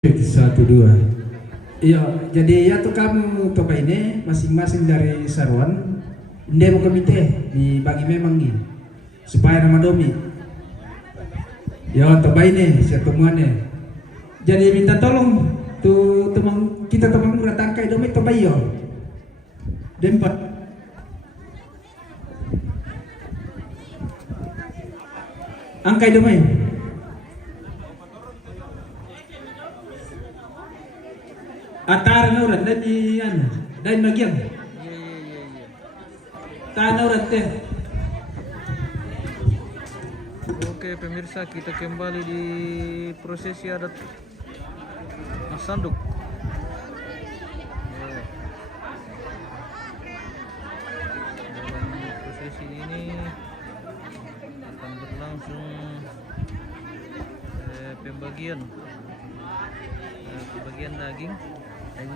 Satu dua. Iya, jadi ya tuh kamu coba ini masing-masing dari Sarwan. Ini mau komite dibagi memang nih supaya nama domi. Ya coba ini setemuannya. Jadi minta tolong tuh teman kita teman murah tangkai domi coba iyo. Dempat. Angkai domi. Atar nauran dan yan dan bagian. Tanauran teh. Oke pemirsa, kita kembali di prosesi adat Mas Sanduk. Dalam prosesi ini akan berlangsung pembagian daging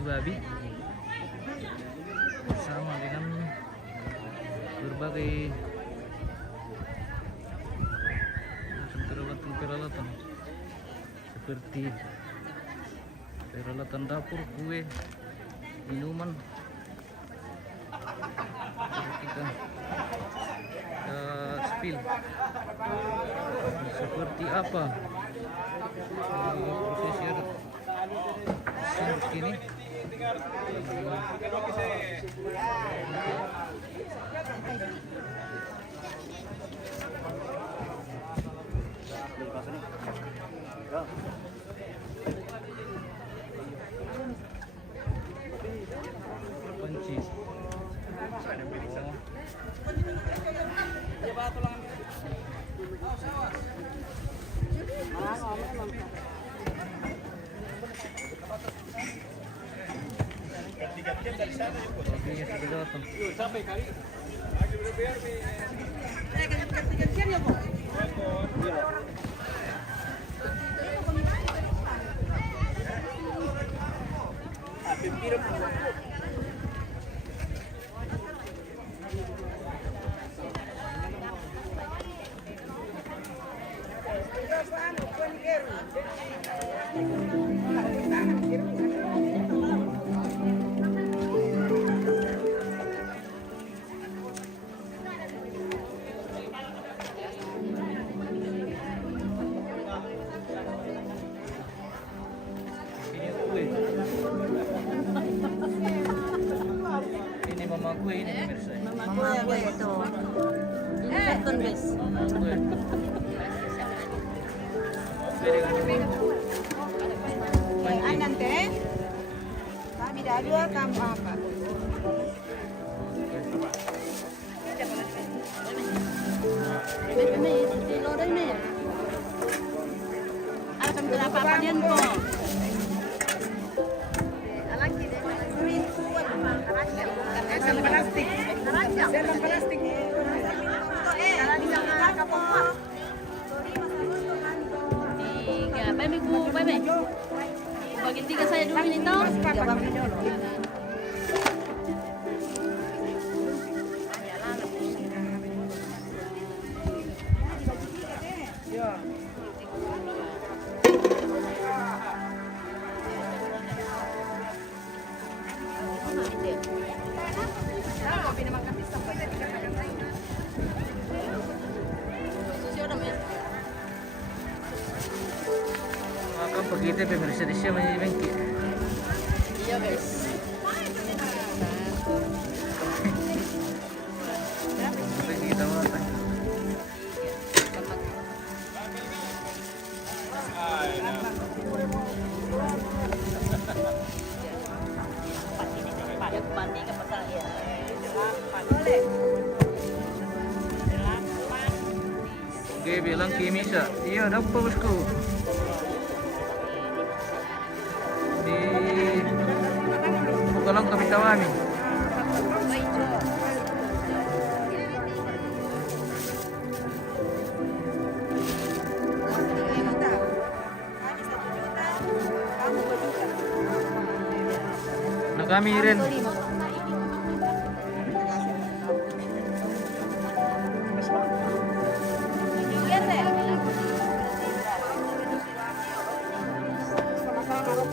babi bersama dengan berbagai peralatan seperti peralatan dapur, kue, minuman. Kita spill seperti apa prosesi adat Sanduk ini. Panci. Babinya sudah datang. Ini mama kue ini pemirsa. Mama kue itu. Ini kartun guys. Kue. Anan teh. Kami dah dua kamu apa? Ini loreng ni. Akan berapa panian po? Dalam plastik. Dalam plastik. Tiga, baik bu, baik. Bagi tiga saya dulu ini toh. Akan begitu pemirsa di sini menjadi bengki. Iya guys. Bengki kita makan. Pandi ke saya. Oke, bilang Kimisa. Iya, dapat bosku. Di Bukalang kami tawami. Nah kami rin. Sama-sama.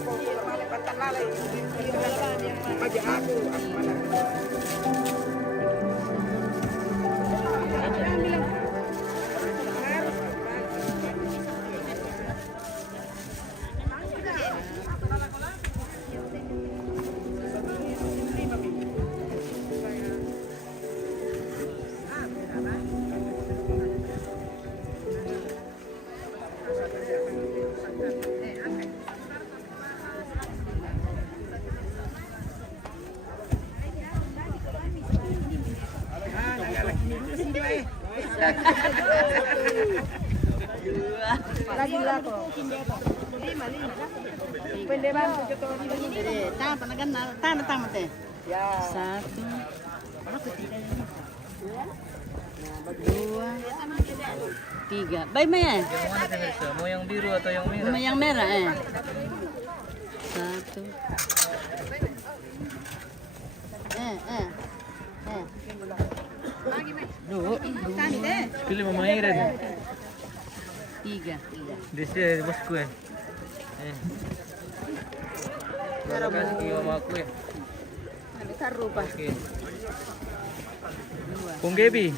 Satu, dua, tiga. Baik Maya. Yang mana pemirsa? Mau yang biru atau yang merah? Sama yang merah Satu. Dua. Pilih Mama Iren. Tiga. Di sini bosku ya. Terima kasih ke mama aku ya. Oke. Pung Gebi.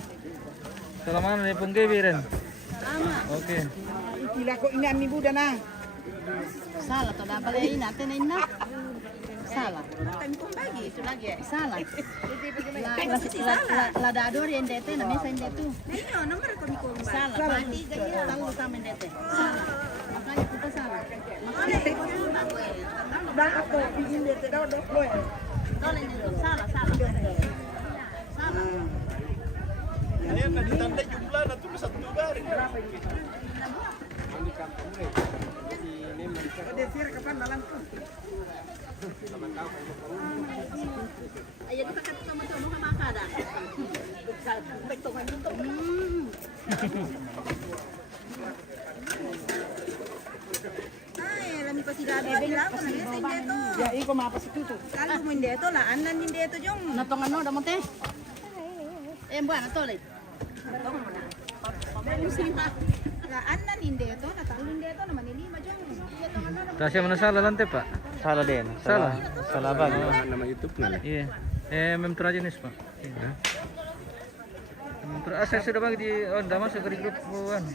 Salaman dari Pung Gebi Ren. Oke. Gila kok ini ami buda na. Salah tuh dapat ini natin na. Salah. Itu lagi ya. Salah. La dador yang dete na mesa yang detu. Ini nomor ko ni ko. Salah. Tahu sama yang dete. Salah. Makanya kita salah. Makanya Dah ako bikin dete daw dok boy. salah. Salah. Ayan, nagtanda jumlah na ito sa lugar. Desir kapan dalam ko. Ayo kita ketemu sama makada. Ay, alam ni pasi dado bilang ko na sa indeto. Ya, iko mapas ito. Kalau mo indeto la anan indeto jong. Natongan no damo te. Buwan to le. La anan indeto na talo indeto na manilima jong. Tasya mana salah lantai Pak? Salah din. Salah. Salah ba? Nama YouTube na. Iya. Mem jenis Pak. Iya. Saya sudah bagi di Damas di grup Wan.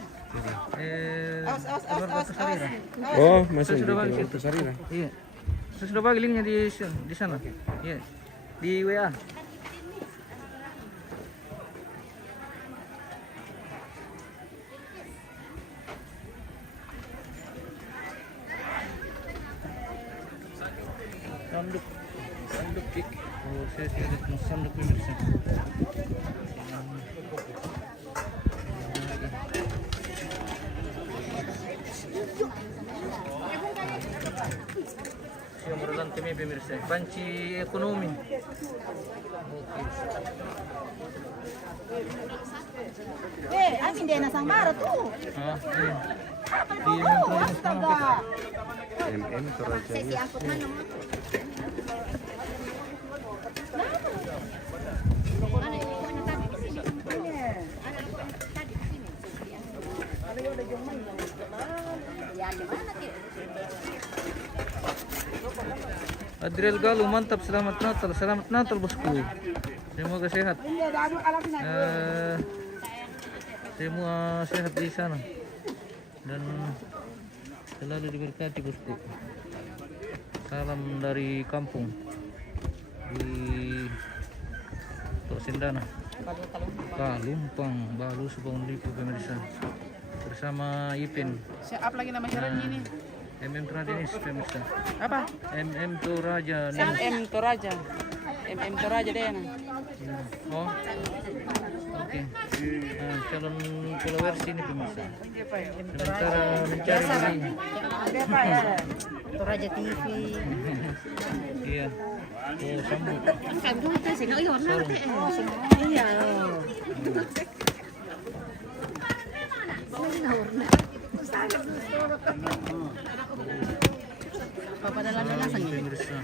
Oh, masuk Saya sudah bagi di situ. Sarina. Iya. Saya sudah bagi linknya di sana. Iya. Di WA. Sanduk kik. Oh, saya lihat sanduk pemirsa. Siya merulang kami pemirsa. Panci ekonomi. Oke. Amin din na sang mara tu. Ah, iya. Di Mentro MM Toraja. Sesi angkut mana mo? Adriel Galuh, mantap, selamat Natal bosku. Semoga sehat. Semua sehat di sana dan selalu diberkati bosku. Salam dari kampung di Tok Sendana, Kalumpang, Balu, Subang Lipo pemirsa. Bersama Ipin. Siap lagi nama jalannya ini. MM Tradinis pemirsa. Apa? MM Toraja. MM Toraja. MM Toraja deh na. Oh. Oke. Nah, calon followers ini pemirsa. Sementara mencari diri. Ada apa ya? Toraja TV. Iya. Oh, sambut. Kan dulu teh sing iyo na teh. Iya. Papadalan na lang sangi. Pemirsa.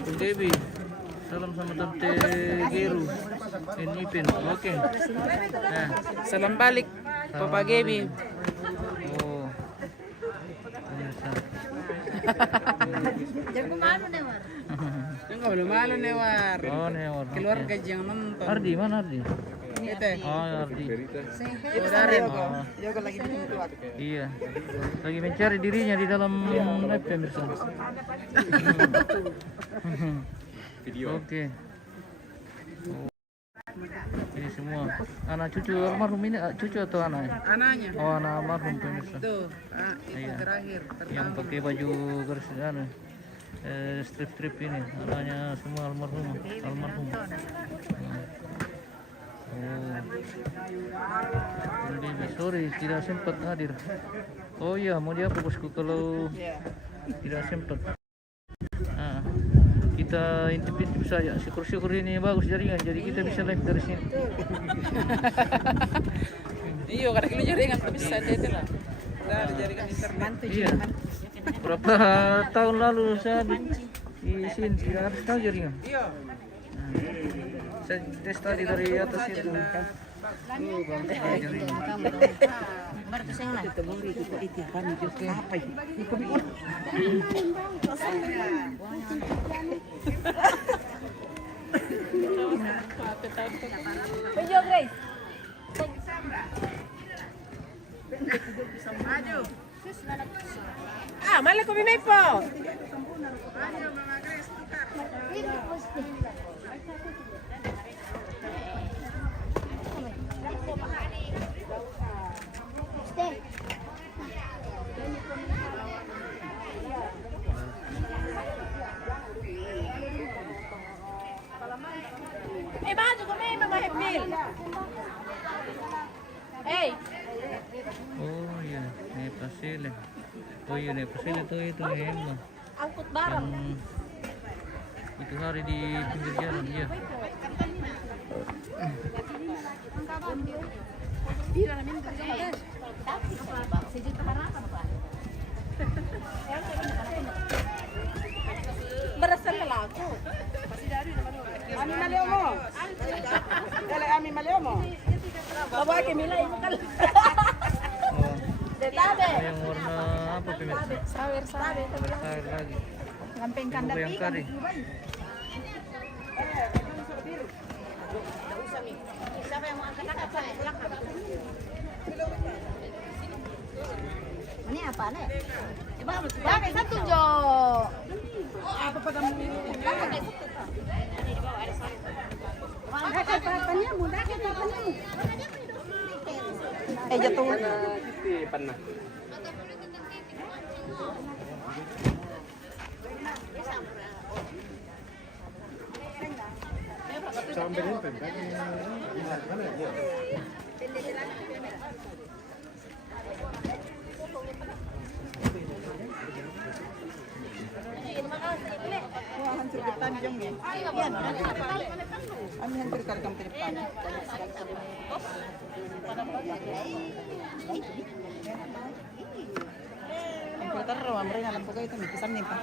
Bung Debi. Salam sama Tante Geru. In Ipin. Oke. Nah, Salam balik, Papa Gaby. oh. Pemirsa. Jadi kemana nih, Mar? Enggak belum malu nih, War. Oh, Newar. Keluarga yang nonton. Ardi, mana Ardi? Itu. Oh, Ardi. Itu dari Oh, Yoga lagi bikin keluar. iya. Lagi mencari dirinya di dalam web pemirsa. Oke. Oh. Ini semua anak cucu almarhum ini, cucu atau anak? Anaknya. Oh, anak almarhum pemirsa. Tuh, itu Iya. terakhir. Yang pakai baju garis strip-strip ini, anaknya semua almarhum. Oh. Ini sorry tidak sempat hadir. Oh iya, mau dia apa bosku kalau tidak sempat. Nah, kita intip-intip saja. Syukur-syukur ini bagus jaringan, jadi kita bisa live dari sini. Iya, kada kilo jaringan tapi bisa itu lah. Dari jaringan internet. Iya. Berapa tahun lalu saya di sini tidak ada sekali jaringan. Iya. Saya tes tadi dari atas itu. Video Grace. Malah ko bimay po. Maju ko may mga hepil. Hey, Oh iya, ini pasir. Oh iya, ini pasir itu emang. angkut barang. Itu hari di pinggir jalan, iya. Berasal na lang ako. Ami maleo mo. Dale ami maleo mo. Babae kay Mila yung kal. Oh, Detabe. yang warna apa pemirsa? Sawer sabe. Air lagi. Lamping Yang bayangkari. Siapa yang mau angkat-angkat saya? Silakan. Ini apa nih? Pakai satu Jo. Apa pa kamu? Pakai satu. Pakai papannya mu, pakai papannya mu. Jatuh. Wah, hancur bertanjung ya. Ami hancur karkam ke depan. Ang putar raw, amre na lang po kayo ito. May kisam nipa.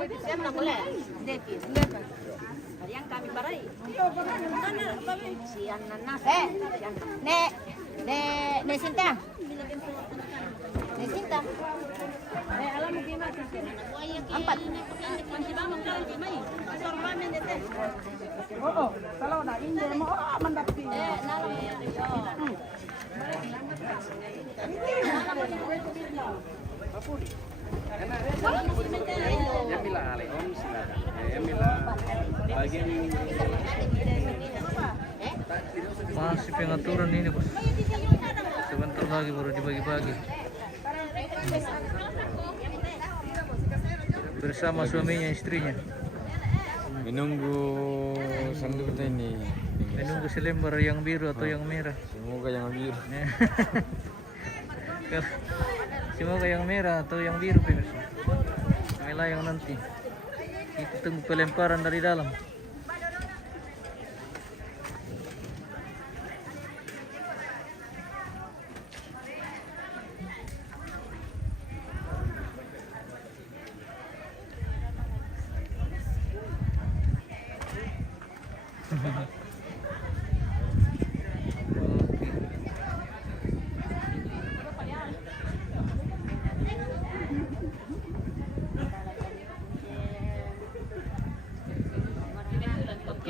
Siapa nak boleh? Deki. Yang kami barai. Sian nanas. Ne Sinta. Ne Sinta. Alam mo gimana? Empat. Oo, salaw na. Hindi mo. Mandapti. Masih pengaturan ini bos. Sebentar lagi baru dibagi-bagi. Bersama suaminya istrinya. Menunggu sanduta ini. Menunggu selembar yang biru atau yang merah. Semoga yang biru. Semoga yang merah atau yang biru pemirsa. Inilah yang nanti. Kita tunggu pelemparan dari dalam. Betul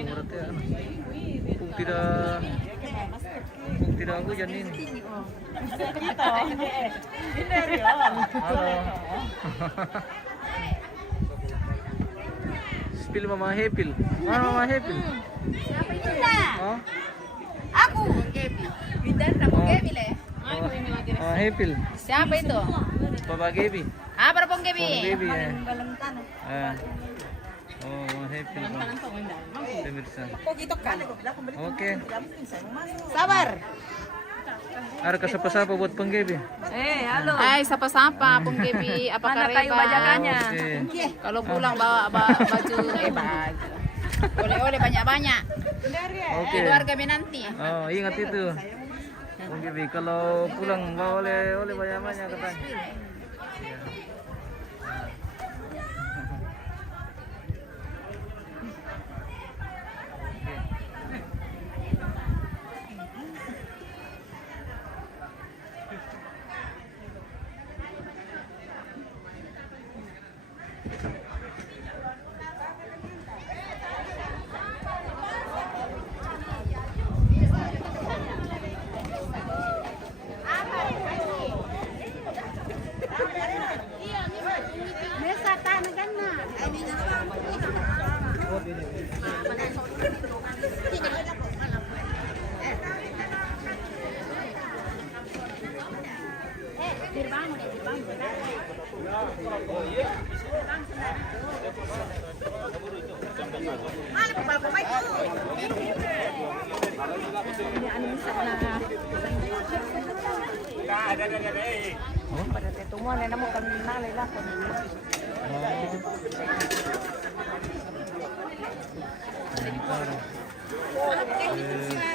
berarti ya. Kung tidak hujan ini. Halo. Spill Mama Hepil. Mana Mama Hepil? Siapa itu lah? Oh. Aku. Bintang Rabu Gebi le. Hepil. Siapa itu? Papa Gebi. Ah, Pong Pong Gebi. Gebi ya. Oh, Mama Hepil. Pemirsa. Oke. Sabar. Ada kasapa-sapa buat Pong Gebi. Halo. Hai, sapa-sapa Pong Gebi. Apa kabar? Oke. Kalau pulang bawa baju baju. Oleh-oleh banyak-banyak. Oke. Keluarga nanti. Oh, ingat itu. Pong Gebi kalau pulang bawa oleh banyak-banyak katanya.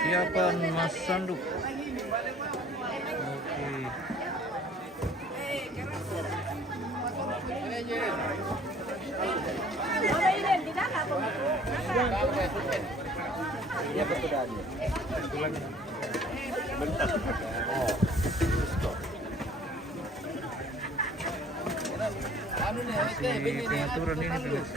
Siapan Mas Sanduk. Oke. Masih pengaturan ini pemirsa.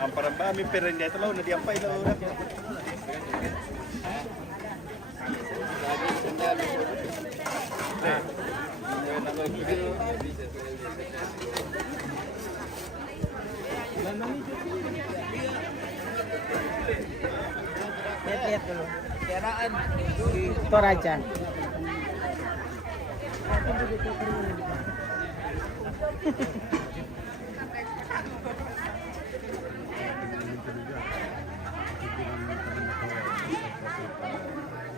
Amparan ba mi perenda itu lo na diampai lo. Lihat dulu. Keraan di Toraja.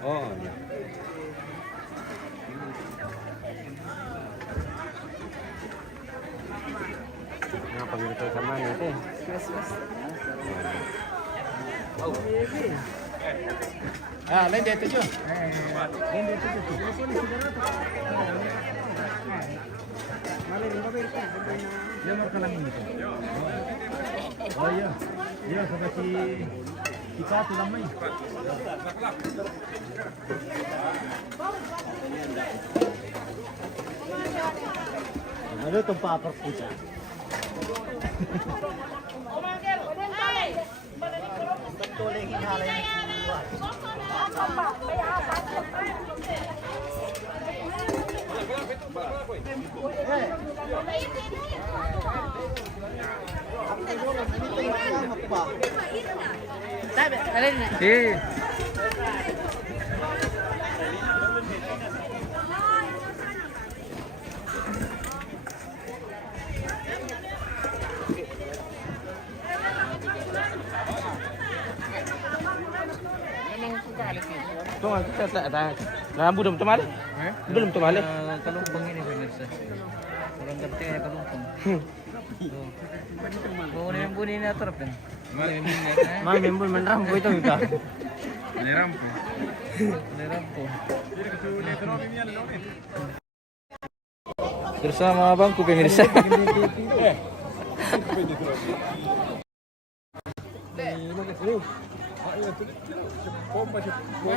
Oh, ya. Ngapa gitu sama nih teh? Ah, lain dia tujuh. Lain dia tujuh. Dia mau kalang ini. Oh iya, iya sampai kita tu lamai. Ada tempat perpuja. Eh. Tuh, kita tak. Nah, belum temali. Belum temali. Kalumpang ini pemirsa. Orang kerja ya kalumpang. Oh, ini yang bunyi ini atrap kan? Mang membul menerampu itu kita. Menerampu. Menerampu. Bersama abangku pemirsa.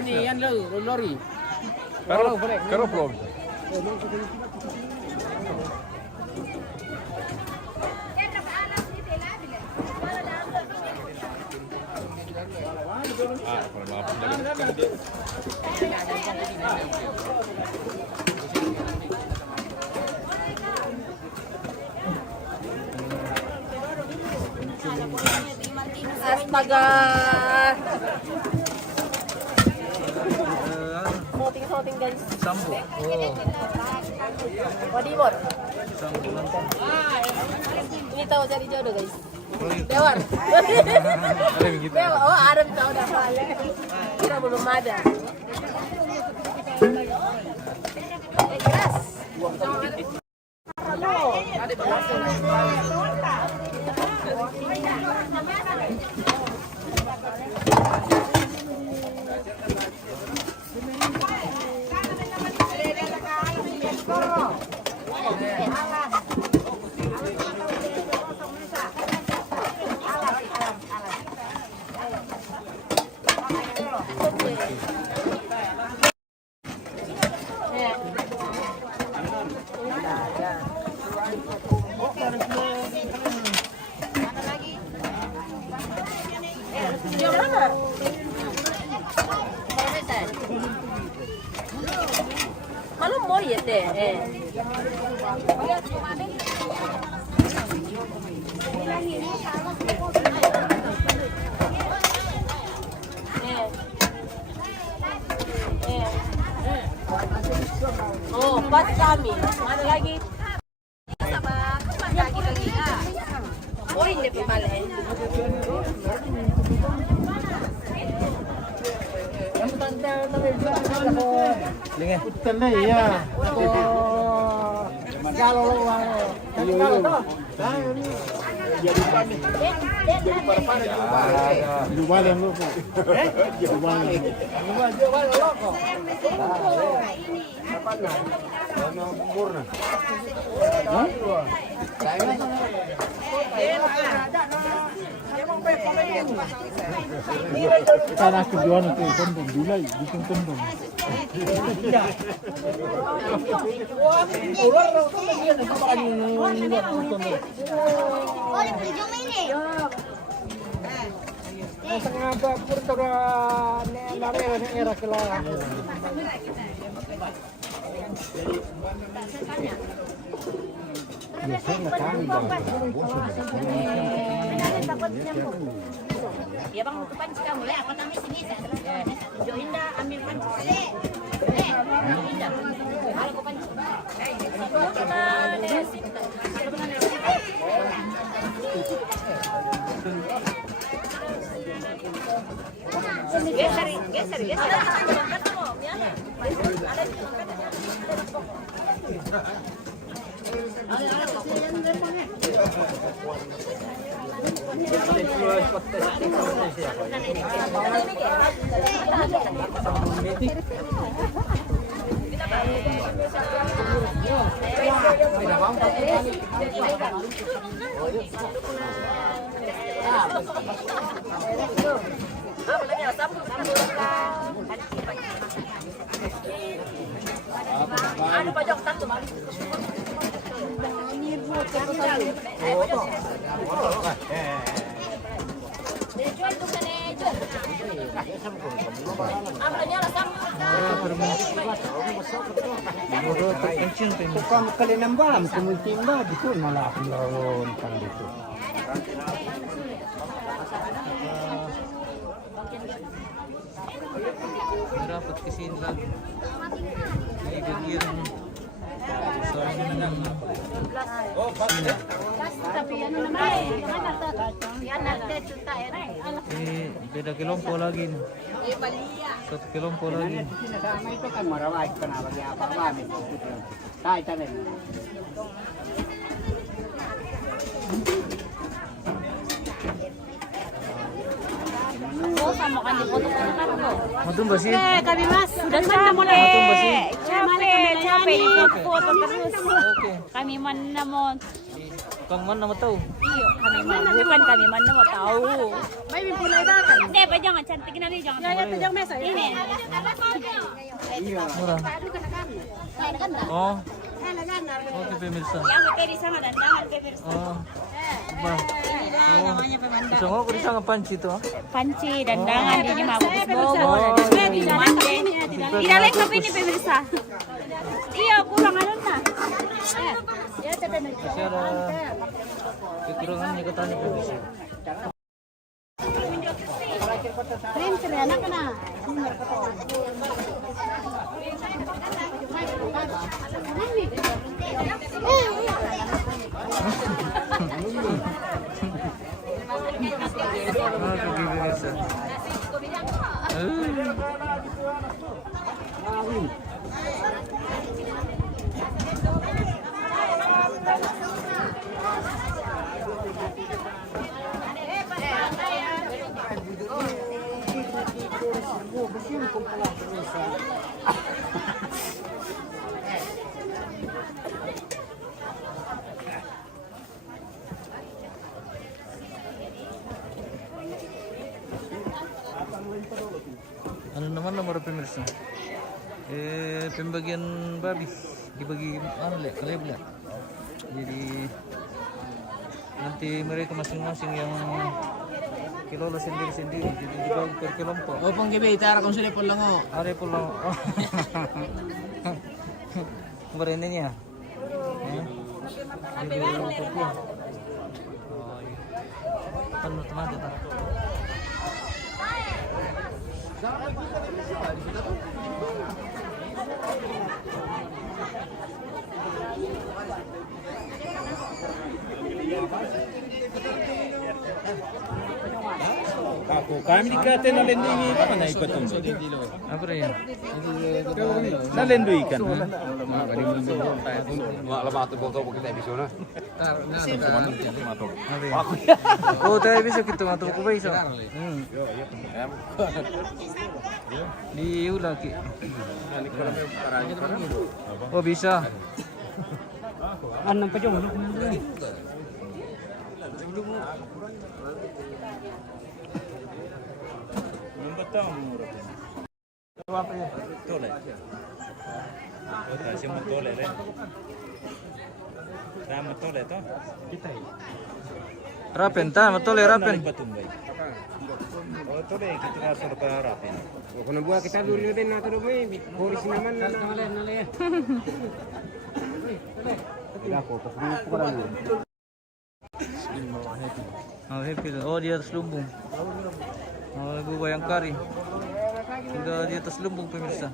Ini yang lori. Karo vlog. Astaga. Sorting guys. Sampo. Wadibor. Ini tahu cari jodoh guys. Dewan. Dewan. Oh, Adam tahu dah. Kira belum ada. Keras. Malu mau ya teh. Oh, pas kami. Mana lagi? Oh, ini pembalik. Tanda ya. Kalau jadi kami. Jadi para-para juga yang lu. Karena tujuan itu kondom dilai, bukan kondom. Ya bang, mau ke panci kamu lah. Apa namanya sini? Jo Indah ambil panci. Indah. Kalau ke panci. Geser. Ada pajak satu. Jual tu kan jual. Apanya lah sama. Bukan kali nambam, kemudian dah itu malah lawan kan itu. Dapat kesini lagi. Ini bagian soalnya Tapi ano naman eh. Yan natin. Yan natin. Beda kilompo lagi nih. Satu kilompo lagi. Sinasama itu kan marawag pa na apa-apa. Kahit alin. Oh, sama kan di foto-foto kan lo. Matum ba sih? Kami mas, sudah sana mo na. Matum ba sih? Capek di foto terus. Oke. Kami man na mo. Kang man na tahu. Iyo, kami man. Bukan kami man na mo tahu. May bimpulay datan. Hindi, pa jangan cantik na rin jangan. Ya, tajang mesa. Ini. Murah. Oh. Oke pemirsa. Yang tadi sama dandangan pemirsa. Oh. Ba. Namanya pemandang. Gusto mo ko sa panci to? Panci, dandangan, di mabuk bobo. Oh, Di mande. Idalay ka ini pemirsa. Iya, kurang ano na. Kasi ada kekurangannya katanya pemirsa. Krim kiri anak na. Oke pemirsa. Ano naman nomor pemirsa? Pembagian babi dibagi ano le, kalibla. Jadi nanti mereka masing-masing yang kilola sendiri-sendiri jadi dibagi per kelompok. O pang gabi, tara kung sila lang o. Are pulang. Berani niya. Jadi kopi. Oh, iya. Penuh teman kita. Ako, kami dikate na lendui pa na ipatong. Apa ya? Na lendui kan. Oh, tayo bisa gitu atau ko ba isa? Di lagi. Oh, bisa. Anong pa yung? Tole. Kasi mo tole rin. Tama tole to. Rapen ta, matole rapen. Patumbay. Oh, tole kita rasa pa harapin. Kung nabuha kita dulu din natin may boris naman na nalay. Ako, pagbuo ko lang. Oh, happy. Oh, di atas lumbung. Oh, Ibu Bayangkari. Sudah di atas lumbung pemirsa.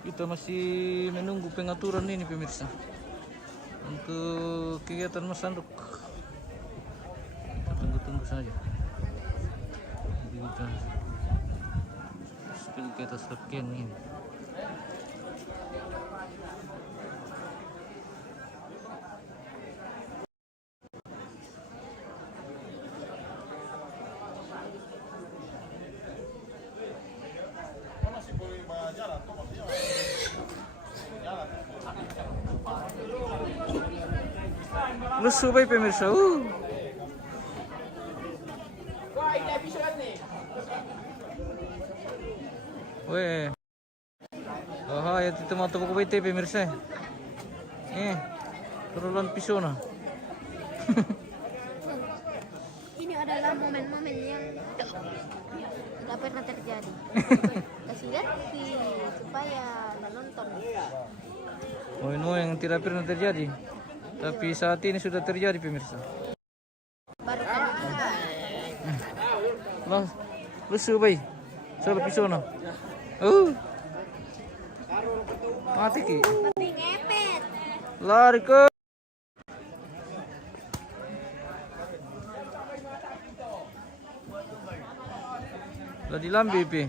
Kita masih menunggu pengaturan ini pemirsa untuk kegiatan Masanduk. Kita tunggu-tunggu saja. Jadi kita spill kita scan ini. Lusuh baik pemirsa. Weh. Oh, ya itu mau tepuk pemirsa. Turunan pisau nah. Ini adalah momen-momen yang tidak pernah terjadi. Kasih lihat supaya nggak nonton. Oh, yang tidak pernah terjadi. Tapi saat ini sudah terjadi pemirsa. Baru kali ini. Lah, lusuh bay. Soal pisono. Mati ki. Tapi ngepet. Lari ke. Lah dilambi pi.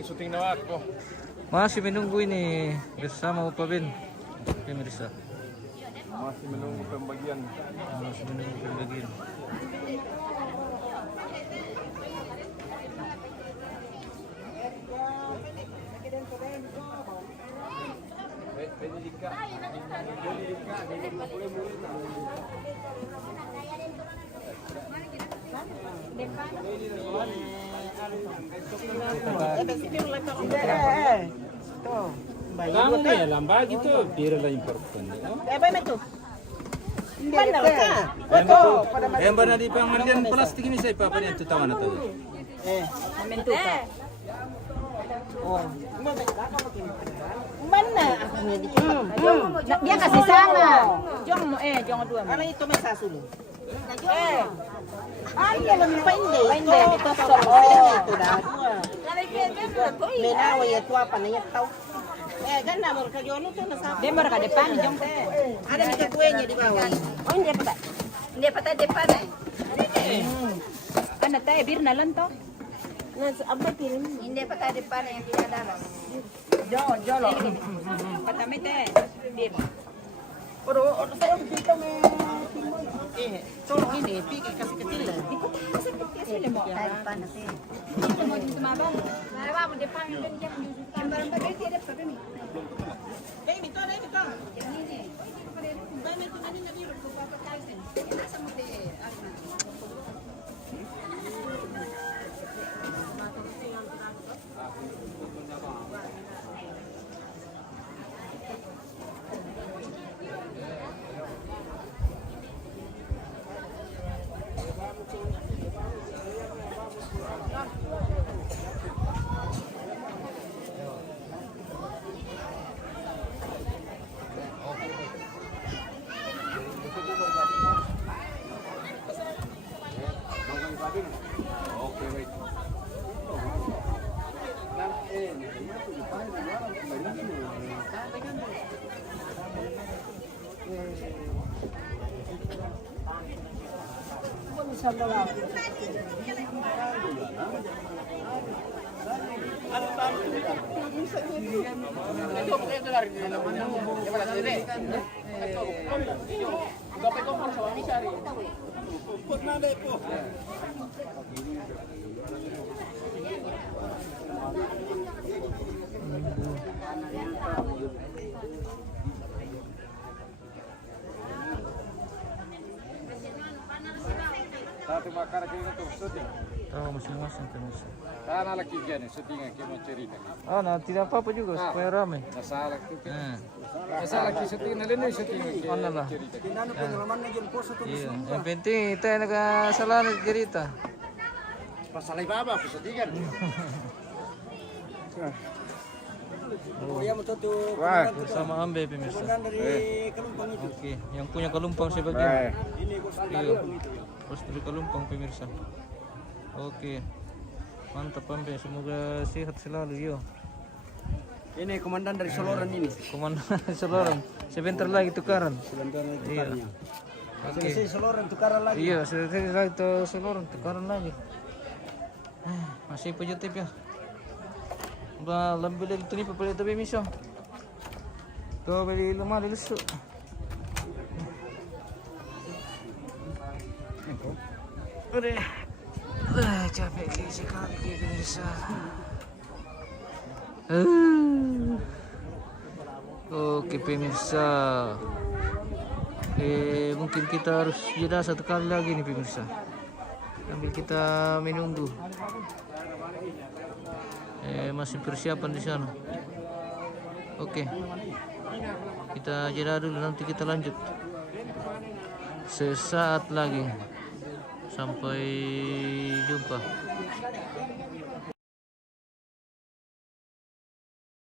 Syuting na ako. Masih menunggu ini bersama Opa Ben. Pemirsa. Masih menunggu pembagian. Masih menunggu pembagian. Kamu nih lambat gitu, biar lah importante. Apa itu? Yang benar di pengambilan plastik ini saya papa yang tahu na tahu. Mentuka. Oh. Mana? Dia kasih sama. Jangan dua. Ano ito may sasulo? Ano lang painde? Ito solo ito dah. Menawa ya tua pa na ya tau. Ganda mo ka jono to na sa. Dia mereka depan jong. Ada ni kuenya di bawah. Oh, dia patah depan Kan tayo bir na lang to. Abay pirin. Hindi patah depan yang tidak dalam. Jolo. Patami teh. Bir. Pero saya dito may timoy. Solo ini piki kasi kecil. Sila mo tayo depan nasi. Ito mo din sumabang. Narawa mo depan yung ganyan. Yung barang bagay tiada pa rin. Dai dito. Yang ini. Baik itu nanti nabi berkumpul kaisen. Asa mo te. Oke, baik. Put na deh po. Satu makan kita tuh syuting. Tahu masing-masing pemirsa. Karena lagi gini syutingnya kita mau cerita. Ah, nah tidak apa-apa juga supaya ramai. Masalah tuh. Hmm. Masalah lagi syuting ini syuting. Ano lah. Cerita. Tinano pengalaman na dyan po sa Iya, yang penting tayo nagkasalanan cerita. Pasalay baba, pusutingan. Kuya mo to Wah, Bersama Ambe pemirsa. dari Kalumpang itu. Oke, yang punya Kalumpang sebagian. Ini kos Iya. Bos dari Kalumpang pemirsa. Oke. Mantap Ambe, semoga sehat selalu yo. Ini komandan dari Soloran ini. Komandan Soloran. Sebentar lagi tukaran. Sebentar lagi Iya. tukarnya. Oke. Selesai Soloran tukaran lagi. Iya, sebentar lagi tuh Soloran tukaran lagi. Masih positif ya. Udah lebih dari itu nih papalit tapi misal. Kau beli lemah dulu su. Udah. Capek sekali pemirsa. Oke pemirsa. Mungkin kita harus jeda satu kali lagi nih pemirsa. Sambil kita menunggu. Masih persiapan di sana. Oke. Kita jeda dulu, nanti kita lanjut. Sesaat lagi. Sampai jumpa.